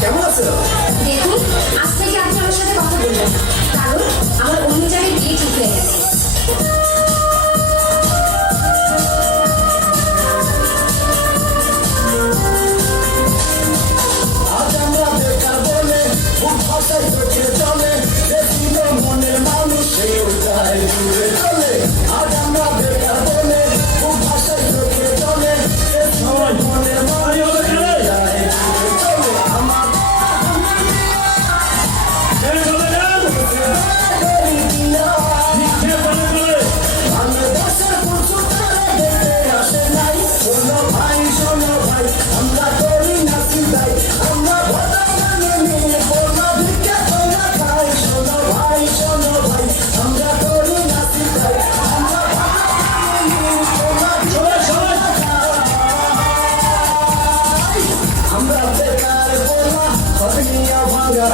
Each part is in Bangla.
কেমন আছো? দেখুন, আজ থেকে আপনি আমার সাথে কথা বলবেন, কারণ আমার অন্য জায়গায় বিয়ে ঠিক হয়ে গেছে। আজ আমরা বেকার বলে খুব ভাষায় চোখে চলে দেখছিল মনের মানুষ ওটাই দূরে চলে। আজ আমরা বেকার বলে খুব ভাষায় চোখে চলে দেখছিল মনের মানুষ ওটাই দূরে চলে। আমার ভালোবাসার পুরুষ তারা দেখতে আসে নাই। শোনো ভাই শোনো ভাই আমরা করি না চিন্তাই, আমরা ভালো মানে নিয়ে কোনো ভিক্ষা কইরা খাই। শোনো ভাই শোনো ভাই আমরা করি না চিন্তাই, আমরা ভালো মানে নিয়ে কোনো ভিক্ষা কইরা খাই। আমরা বেকার বলা হরিয়া ভাঙা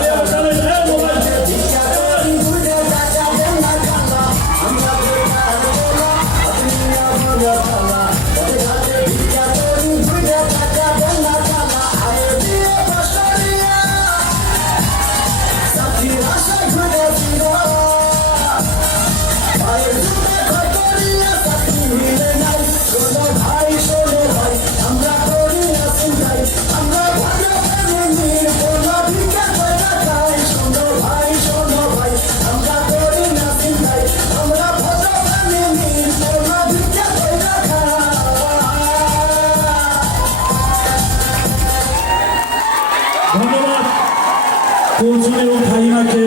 ভিক্ষা করি ঘুরে টাকা দেন না খালা। আমরা বেকার বলা হরিয়া ভাঙা খালা, ওদের হাতে ভিক্ষা করি ঘুরে টাকা দেন না খালা। আরে দিয়ে বসরিয়া সাথীর আশায় ঘুরে ফিরা, ভাইয়ের জুতা ঘর করিয়া চাকরি মিলে নাই। শোনো ভাই শোনো ভাই আমরা করি না চিন্তাই, আমরা ভালো ফ্যামিলির কোনো ভিক্ষা কইরা খাই। শোনো ভাই শোনো ভাই আমরা করি না চিন্তাই, আমরা ভালো ফ্যামিলির কোনো ভিক্ষা কইরা খাই। ধন্যবাদ কৌশল এবং খাইমাকে।